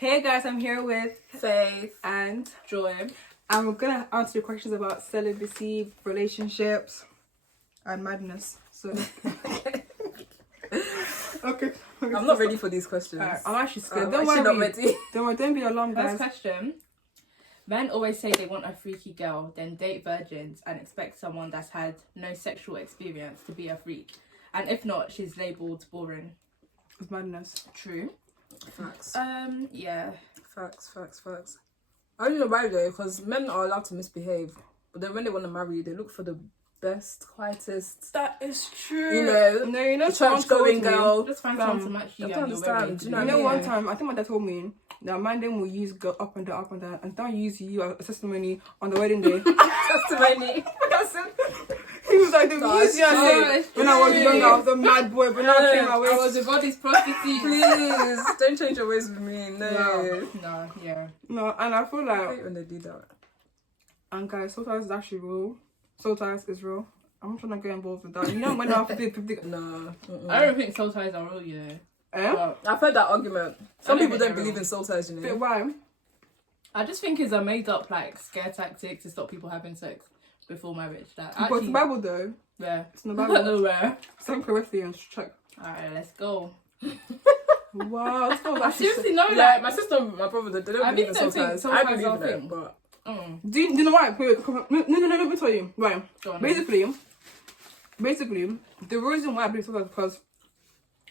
Hey guys, I'm here with Faith and Joy, and we're gonna answer your questions about celibacy, relationships, and madness. So, okay. I'm not ready for these questions. I'm actually scared. Don't actually worry. not ready. Don't worry. Don't be alarmed, First guys. question. Men always say they want a freaky girl, then date virgins and expect someone that's had no sexual experience to be a freak. And if not, she's labelled boring. It's madness. True. Facts. Yeah. Facts. I don't know why though, because men are allowed to misbehave, but then when they want to marry you, they look for the best, quietest. That is true. You know, no, you know, the church going girl. Just find someone to match you. I and don't you're understand, ready. do you know You what I know, mean? one time, I think my dad told me that man then will use girl up and down, and don't use you as a testimony on the wedding day. Testimony. He was like, they will use you as a, when I was younger, I was a mad boy, but now I change my ways. I was a body's prostitute. Please, don't change your ways with me. No. No, yeah. No, and I feel I like, hate when they do that. and guys, soul ties is actually real. Soul ties is real. I'm not trying to get involved with that. You know, when I 50. No. I don't think soul ties are real, you know. Eh? I've heard that argument. Some I don't people think don't they're believe real. in soul ties, you But know. why? I just think it's a made up like scare tactic to stop people having sex before marriage. That But it's the Bible though. Yeah. It's in the Bible. Where? 2 Corinthians, check. Alright, let's go. Wow, this was I actually seriously know Yeah, that. my sister and my brother, they don't I believe in really soul don't think ties. soul I ties believe are in a it, thing. but Do you know why? Wait, no, let me tell you. Right. Go on. Basically, the reason why I believe soul ties is because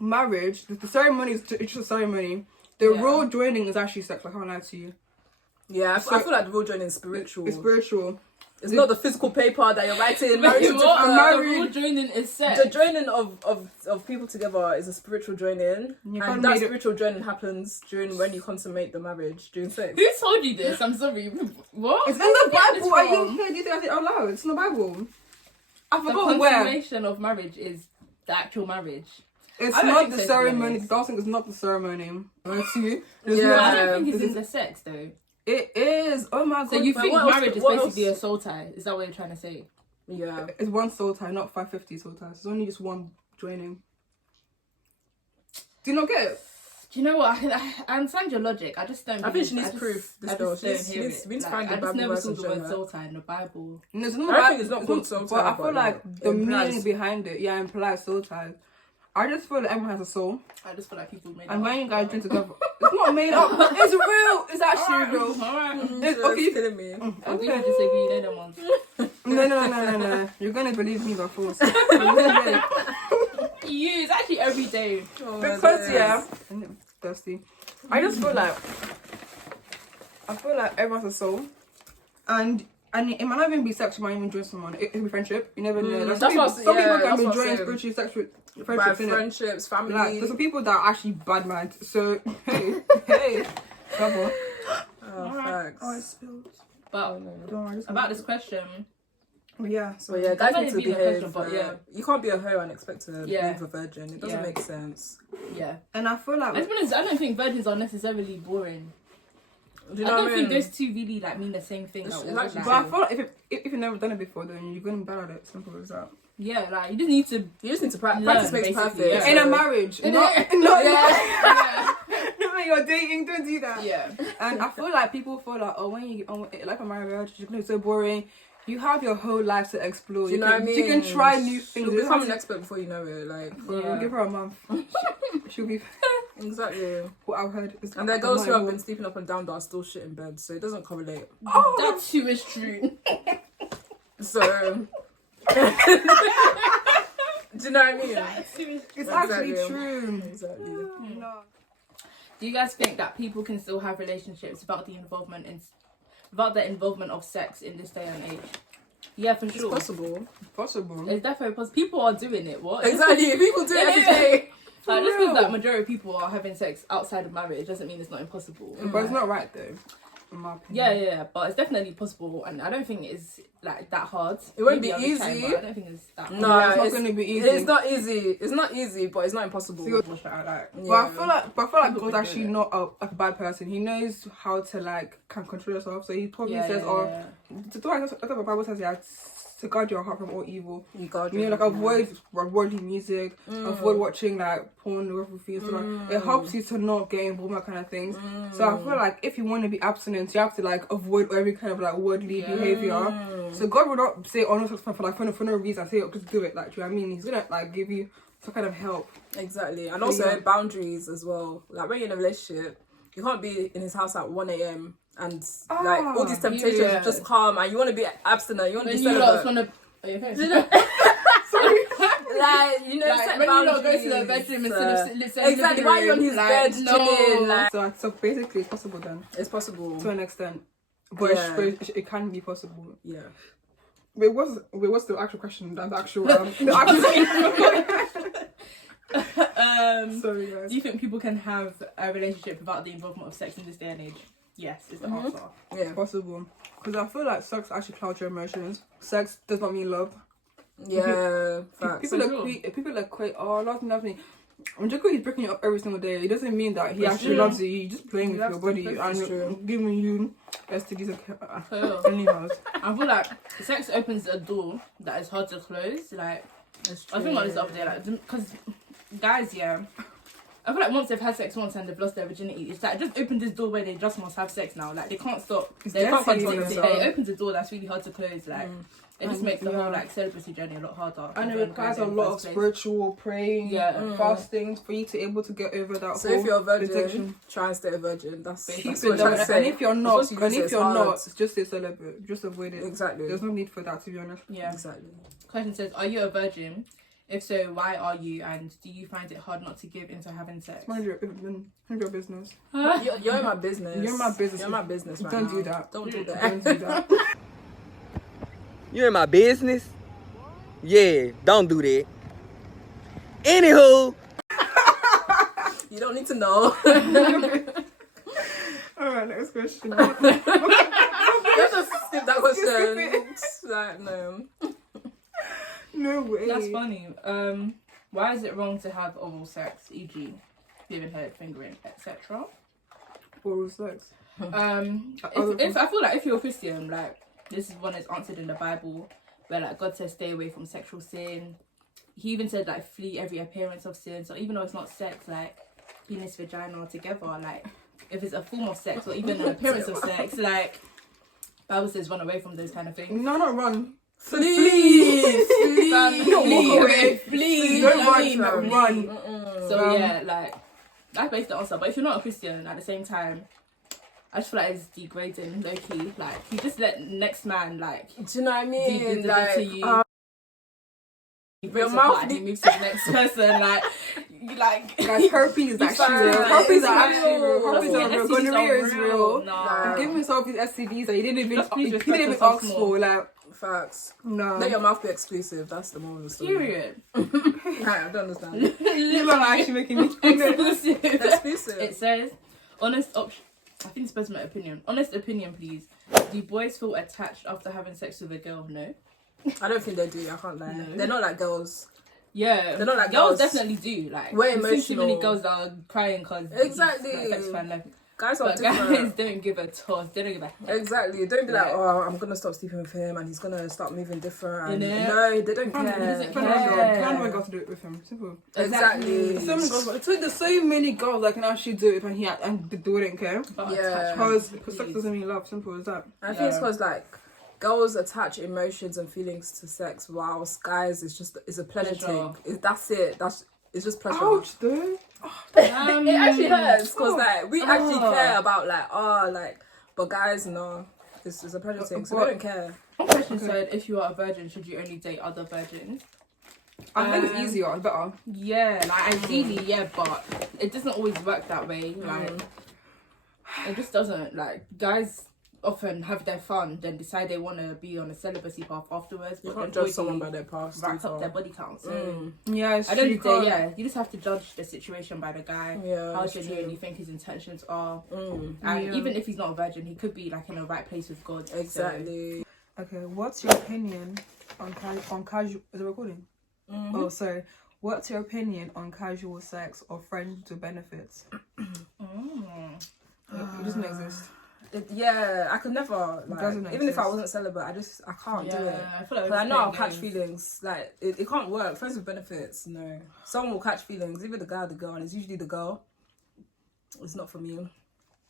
marriage, the ceremony is it's just a ceremony. The Yeah. real joining is actually sex. I can't lie to you. yeah, So- I feel like the real joining is spiritual. It's spiritual. It's not the physical paper that you're writing. Wait, Marriage is what? different. married. The rule joining is sex. The joining of people together is a spiritual joining, You can't and that make it- spiritual joining happens during when you consummate the marriage, during sex. Who told you this? I'm sorry. What? It's in Where the did you get this Bible. Are you from? here? Do you think I say it out loud? It's in the Bible. I The forgot where. consummation of marriage is the actual marriage. It's I don't not think the so, to be ceremony. honest. Dancing is not the ceremony. See? Yeah. I don't think it's this in the sex though. It is. Oh my god. So you but think what else- marriage is what basically else? a soul tie? Is that what you're trying to say? Yeah, It's one soul tie, not 550 soul ties. It's only just one joining. Do you not get it? Do you know what? I understand your logic. I just don't. I think she believe- needs I proof, this I girl. just She don't needs- hear she needs- it. we need to Like, find the I just Bible never verse saw and the show word her. soul tie in the Bible. No, it's I not think it's not called soul But I tie, feel but like the implies- meaning behind it, yeah, implies soul ties. I just feel like everyone has a soul. I just feel like people made. And it when up. you guys drink together, it's not made up. It's real. It's actually real. All right. It's, You're okay, killing me. We can disagree. They don't want. No. You're gonna believe me by force. You. It's actually every day. Oh my Because days. yeah, I'm thirsty. I just feel like everyone's a soul, and it might not even be sex. You might even join someone. It could be friendship. You never know. Like, that's what- some people yeah, can that's be what I'm joining saying. spiritually, sexual By friendships. innit? friendships, family. Like there's some people that are actually bad mad. So hey, trouble. Oh, facts. Oh, it spilled. But Don't worry, about this question, yeah. So But yeah, guys That's need to not even a behave. question, but yeah. You can't be a hoe and expect to Yeah. leave a virgin. It doesn't Yeah. make sense. yeah. and I feel like Let's be honest, I don't think virgins are necessarily boring. Do you I know don't what I think mean? those two really like mean the same thing. It's at all, actually like- But I feel like if you've never done it before, then you're gonna be bad at it. Simple as that. yeah, like you just need to. You just need to Learn, practice makes basically, perfect. yeah. In a So- marriage, In not a- not Yeah. not when you're dating. Don't do that. Yeah. And I feel like people feel like, oh, when you like a marriage, it's gonna be so boring. You have your whole life to explore. Do you know what I mean? You can try new things. You'll You become have an expert before you know it. Like, to Yeah. give her a month. She'll be. exactly. What I've heard is. And there are girls who have been sleeping up and down that are still shit in bed, so it doesn't correlate. Oh, That too is true. So, do you know what I mean? That too is it's Exactly. actually true. Exactly. No. Do you guys think that people can still have relationships without the involvement of sex in this day and age? Yeah, for It's sure. possible. Possible. It's definitely possible. People are doing it. What? Exactly. People do it every day. Like, just real. because that majority of people are having sex outside of marriage doesn't mean it's not impossible. But it's not right though. In my opinion. Yeah, but it's definitely possible, and I don't think it's like that hard. It won't Maybe be I'll try, easy. but I don't think it's that hard. No, it's not gonna be easy. It's not easy. It's not easy, but it's not impossible. See what I like. But Yeah. I feel like People God's would actually do it. not a bad person. He knows how to like can control yourself. So he probably says, yeah. the Bible says, yeah, to guard your heart from all evil. You guard You know, like avoid worldly music, avoid watching like porn or everything. So like, it helps you to not get involved in that kind of things. So I feel like if you want to be abstinent, you have to like avoid every kind of like worldly behavior. So God will not say, "Oh no, for no reason." I say, "Oh, just do it." Like, do you know what I mean? He's gonna like give you some kind of help. Exactly, and also boundaries as well. Like when you're in a relationship, you can't be in his house at 1 a.m. and like all these temptations just come, and you want to be abstinent. You want to be celibate. Sorry. Like, you know, like, set when boundaries. you not go to the bedroom instead of exactly, why are you on his bed chilling? Like, So basically, it's possible then. it's possible To an extent. But it can be possible. Yeah. Wait, what's the actual question? The actual the actual sorry guys. Do you think people can have a relationship without the involvement of sex in this day and age? Yes, is the answer. Yeah. It's possible. Because I feel like sex actually clouds your emotions. Sex does not mean love. Yeah, facts. People equate, oh, love me. I'm just he's breaking you up every single day. It doesn't mean that he actually loves you. He's just playing with your body and giving you STDs. Anyhow, I feel like sex opens a door that is hard to close. Like, I was thinking about this the other day, like, because guys, I feel like once they've had sex once and they've lost their virginity, it's like just open this door where they just must have sex now. Like, they can't stop. They can't control it. It opens a door that's really hard to close. Like, it just makes the whole like celibacy journey a lot harder. And it requires a lot of spiritual praying, and fasting for you to be able to get over that. So if you're a virgin, try and stay a virgin. That's what I'm saying. And if you're not, just stay celibate. Just avoid it. Exactly. There's no need for that, to be honest. Yeah, exactly. Question says, are you a virgin? If so, why are you? And do you find it hard not to give into having sex? Mind your business. You're in my business. You're in my business. You're in my business right Don't now. do that. Don't do that. Don't do that. You in my business? Yeah, don't do that. Anywho. You don't need to know. Alright, next question. Let's just skip that question. Like, no. No way. That's funny. Why is it wrong to have oral sex, e.g., giving head, fingering, etc.? Oral sex. If I feel like if you're a Christian, like, this is one that's answered in the Bible, where like God says stay away from sexual sin. He even said like flee every appearance of sin. So even though it's not sex, like penis, vagina together, like if it's a form of sex or even an appearance of sex, like Bible says run away from those kind of things. No, not run. Flee. Don't walk away. Flee. Don't run. So yeah, like that's basically the answer. But if you're not a Christian, at the same time, I just feel like it's degrading, low key. Like, you just let next man, like, do you know what I mean? Like, to you. He breaks apart and he moves to the next person. Like guys, herpes is actually real. Herpes are actually real. Herpes are real. Gonorrhea is real. No. You give yourself these STDs that you didn't even Just ask for. Like, facts. no. Let your mouth be exclusive. That's the moral of the story. Period. I don't understand. You are actually making me exclusive. Exclusive. It says, honest option. I think it's supposed to be my opinion. Honest opinion, please. Do boys feel attached after having sex with a girl? No. I don't think they do. I can't lie. No. They're not like girls. Yeah, they're not like girls. girls. Definitely do. Like, we're I've seen too many emotional. girls that are crying because Exactly. Guys are but different. guys don't give a toss. They don't give a heck. Exactly. Don't be like, Like, oh, I'm gonna stop sleeping with him and he's gonna start moving different. And You know? no, they don't He doesn't care. Can I got to do it with him? Simple. Exactly. There's so many girls that can actually do it and they wouldn't care. Yeah. Because sex doesn't mean love. Simple as that. I think it's because like girls attach emotions and feelings to sex, whilst guys it's a pleasure thing. That's it. It's just pleasure. Ouch, dude. It actually hurts because like we actually care about but guys no, it's a pleasure thing, so we don't care. One question said, if you are a virgin, should you only date other virgins? I think it's easier, it's better. Yeah, like ideally, yeah, but it doesn't always work that way. Like it just doesn't. Like guys often have their fun, then decide they want to be on a celibacy path afterwards. You But can't then judge someone by their past. rack up their body count. So Yeah, it's I don't true. think yeah, you just have to judge the situation by the guy. Yeah, how that's genuine you think his intentions are, and even if he's not a virgin, he could be like in the right place with God. Exactly. Okay, what's your opinion on casual? Is it recording? Oh, sorry. What's your opinion on casual sex or friends with benefits? It doesn't exist. I could never, like, even if I wasn't celibate, I can't do it. I feel like I know I'll catch feelings. Like, it can't work. Friends with benefits, no. Someone will catch feelings, either the guy or the girl, and it's usually the girl. It's not for me.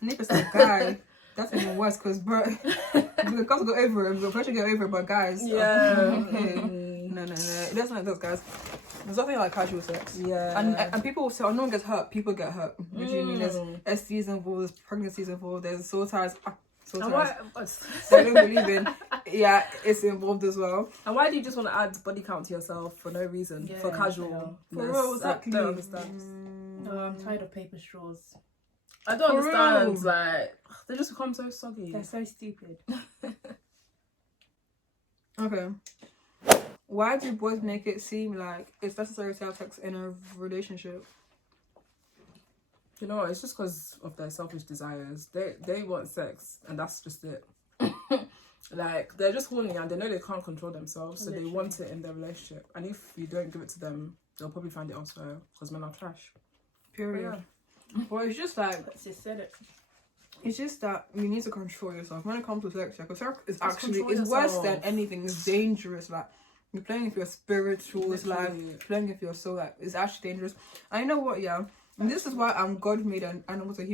And if it's a guy, that's even worse, because bro, the girls go over him, the person get over it, but guys, okay. No, it doesn't like those guys. There's nothing like casual sex. Yeah. And people will say, oh, no one gets hurt. People get hurt. What do you mean? There's STDs involved, there's pregnancies involved, there's soul ties. Soul ties. I don't believe in. Yeah, it's involved as well. And why do you just want to add body count to yourself for no reason? For casual? For real, exactly. I don't understand. I'm tired of paper straws. I don't understand. Like, they just become so soggy. They're so stupid. Okay. Why do boys make it seem like it's necessary to have sex in a relationship? You know what? It's just because of their selfish desires. They want sex, and that's just it. Like, they're just horny, and they know they can't control themselves, so they want it in their relationship. And if you don't give it to them, they'll probably find it elsewhere, because men are trash. Period. Well, it's just like, That's just said it. it's just that you need to control yourself when it comes to sex. Because sex is Just actually, control it's worse yourself. than anything. It's dangerous. Like, you're playing with your spirituals, like, Literally. playing with your soul. Like, it's actually dangerous. And you know what? Yeah, and this is why God made animals and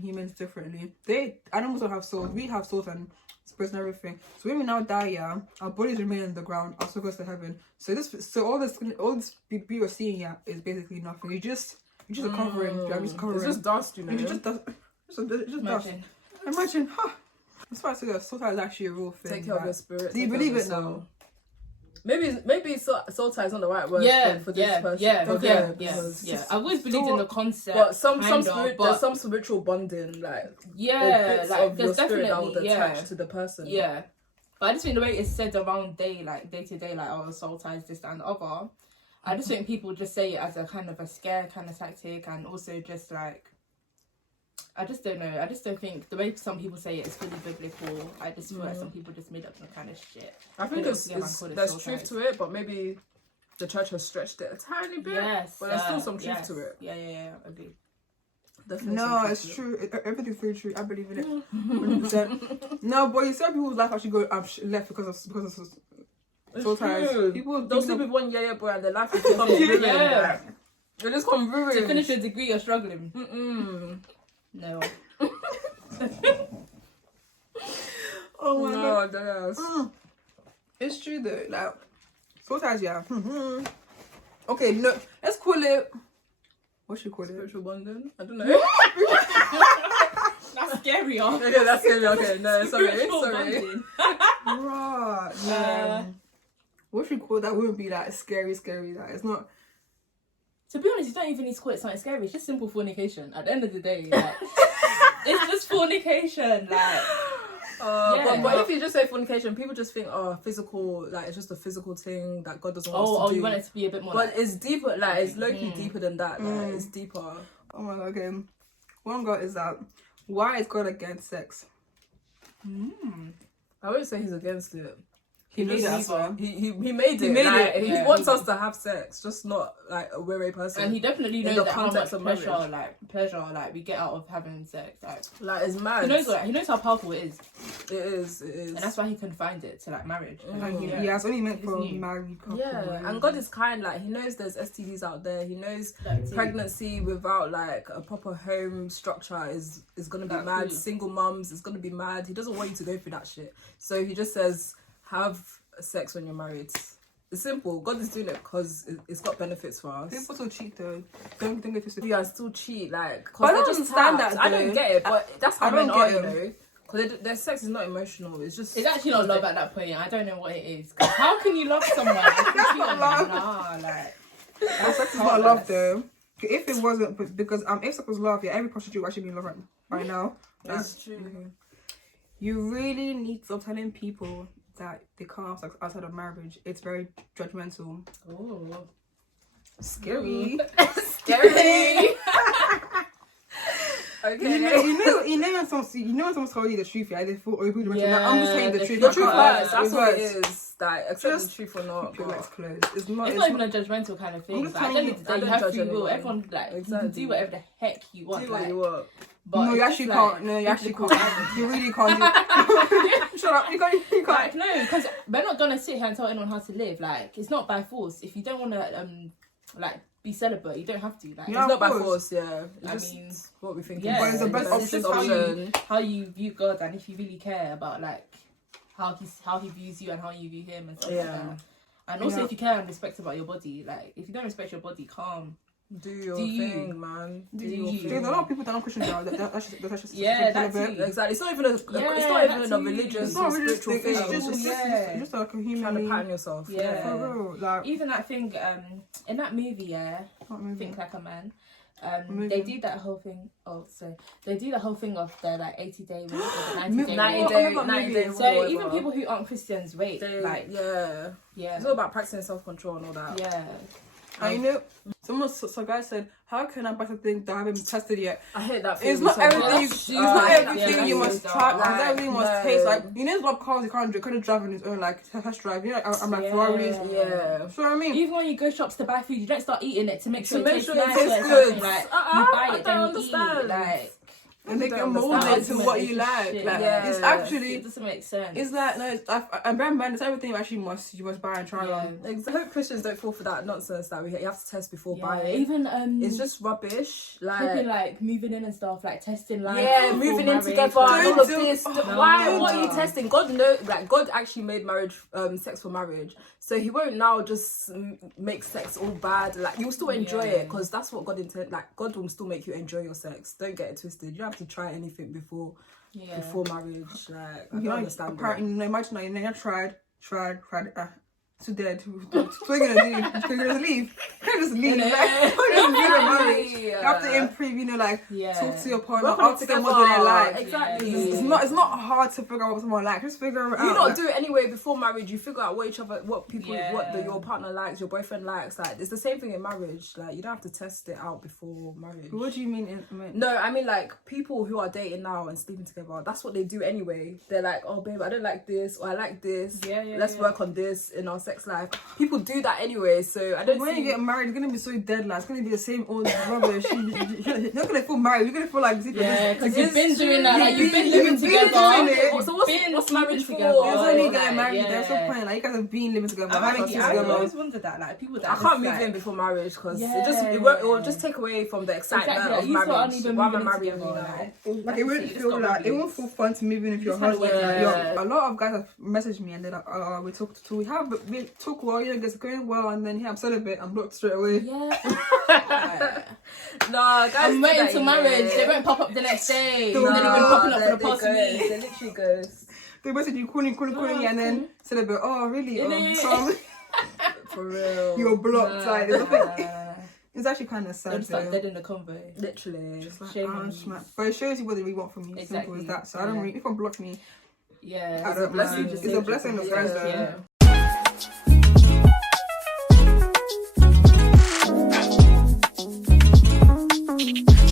humans differently. Animals don't have souls. We have souls and spirits and everything. So when we now die, yeah, our bodies remain in the ground. Our soul goes to heaven. So all this you're seeing, yeah, is basically nothing. You just a covering. You're just covering. It's just dust, you know. It's just dust. It's just dust. Imagine, that's why I say that soul tie is actually a real thing. Take care of your spirit. Do you believe it now? Maybe soul tie is not the right word for this person. Yeah. I've always believed in the concept. But there's some spiritual bonding, like like of there's your spirit that would definitely attach to the person. Yeah, but I just think the way it's said around day to day, like, oh, soul ties, this, that, and the other. I just think people just say it as a kind of a scare kind of tactic, and also just like, I just don't know. I just don't think the way some people say it is fully biblical. I just feel like some people just made up some kind of shit. I think there's truth to it, but maybe the church has stretched it a tiny bit. Yes, but there's still some truth to it. Yeah. I agree. Definitely no, it's true. Everything's very true. I believe in it. 100%. No, but you said people's life actually go left because of soul ties. They'll sleep with one boy and their life will become ruined. Yeah. It just come ruined. To finish a degree, you're struggling. No. Oh my god. Yes. It's true though. Like, soul ties, yeah. Okay, look, let's call it. What should we call it? Spiritual bonding? I don't know. That's scary, huh? Okay, that's scary. Okay, no, sorry. Right. What should we call that? Wouldn't be like scary. Like, it's not. To be honest, you don't even need to call it something scary. It's just simple fornication. At the end of the day, like, it's just fornication. Like, but if you just say fornication, people just think, physical. Like, it's just a physical thing that God doesn't want us to do. You want it to be a bit more. But it's deeper. Like, it's low-key deeper than that. Like, it's deeper. Oh my god. Okay. One God is that. Why is God against sex? I wouldn't say he's against it. He made it as well. He made it. He wants us to have sex, just not like a weird person. And he definitely knows how much pleasure we get out of having sex. Like it's mad. He knows how powerful it is. It is. And that's why he confined it to like marriage. He has only meant for married couple. Yeah, and God is kind. Like, he knows there's STDs out there. He knows pregnancy without like a proper home structure is gonna be mad. Single mums is gonna be mad. He doesn't want you to go through that shit. So he just says, have sex when you're married. It's simple. God is doing it because it's got benefits for us. People still cheat though. Don't get twisted. Yeah, still cheat. Like, but I don't understand that. I don't get it, but that's how men are, you know. Because their sex is not emotional. It's actually not love at that point. I don't know what it is. How can you love someone? That's not love. Nah, like, sex is not love though. If it wasn't, because if sex was love, every prostitute would actually be in love right now. That's true. You really need to stop telling people that they can't have sex outside of marriage. It's very judgmental. Oh, scary. Scary. Okay. You know when someone's told you the truth, yeah, they feel open. I'm just telling the truth. The truth hurts. That's what it is. Like, accept the truth or not. Keep your legs closed. It's not even a judgmental kind of thing. But at the end of the day, you have free will. Everyone, like, you can do whatever the heck you want. Do what you want. But no, you actually can't. No, you actually can't. You really can't. Shut up. You can't. Like, no, because we're not gonna sit here and tell anyone how to live. Like, it's not by force. If you don't want to like be celibate, you don't have to. Like, Yeah, it's not by of course. force. Yeah, it's I just mean, what we think. yeah, But it's the best it's just option. how you view God, and if you really care about like how he views you and how you view him and stuff like that. And also, if you care and respect about your body, like if you don't respect your body, calm. Do your thing, man. Do your thing. There's a lot of people that aren't Christians now. That's just Yeah, that's it. Exactly. It's not even it's not even a religious or spiritual thing. It's just like a human trying to pattern yourself. Yeah. For real. Like, even that thing in that movie, Think Like a Man. They do that whole thing. They do the whole thing of the like 80-day rule or the 90-day rule. So even people who aren't Christians wait, like yeah, it's all about practicing self-control and all that. Yeah. And some guy said, how can I buy something that I haven't tested yet? I hate that. It's not everything you must try. It's everything you must taste. Like, you know, there's a lot of cars you can't drive on his own, like test drive. You know, like, I'm like Ferraris. Yeah. So what I mean, even when you go shops to buy food, you don't start eating it to make sure it tastes it nice. tastes good. Like you buy it, then you eat it. Like, and they can mold it to what you like. It's actually, it doesn't make sense. it's like, no, and bear in mind, it's everything you actually you must buy and try on. I hope Christians don't fall for that nonsense that you have to test before buying. Even it's just rubbish. Like moving in and stuff, like testing life. Yeah, moving in together. All of this. Why? What are you testing? God knows. Like God actually made marriage, sex for marriage. So He won't now just make sex all bad. Like you'll still enjoy it because that's what God intended. Like God will still make you enjoy your sex. Don't get it twisted. You don't have to try anything before marriage. Like I don't understand. Apparently, imagine that you tried. So dead. What are you gonna do? You're gonna leave. You can't just leave. Like, you have to improve. You know, like talk to your partner, ask them what they like. Exactly. It's not hard to figure out what someone likes. Just figure it out. You don't do it anyway before marriage. You figure out what your partner likes, your boyfriend likes. Like it's the same thing in marriage. Like you don't have to test it out before marriage. What do you mean? No, I mean like people who are dating now and sleeping together. That's what they do anyway. They're like, oh babe, I don't like this, or I like this. Let's work on this in our sex life. People do that anyway, so I don't. When you get married, it's gonna be so dead. Like it's gonna be the same old rubbish. You're not gonna feel married. You're gonna feel like because you've been doing that. Like you've been living together. So what's marriage for? It's only getting married. There's no point. Like you guys have been living together. I always wondered that. Like people that I can't move in before marriage because it will just take away from the excitement of marriage. Rather marry me now. Like it won't feel like it won't feel fun to move in if your husband. A lot of guys have messaged me and they're like, we talk well, you know, it's going well, and then I'm celibate. I'm blocked straight away. Yeah. No, guys, I'm waiting till marriage. They won't pop up the next day. They're not even popping up for the past week. They literally goes. They message you, calling, and then celibate. Oh, really? For real. You're blocked. Like, there's nothing. It's actually kind of sad. They're just like dead in the convo. Literally. Just like, but it shows you what they really want from you. Simple as that. So I don't really. If you block me, yeah, I don't mind. It's a blessing of God.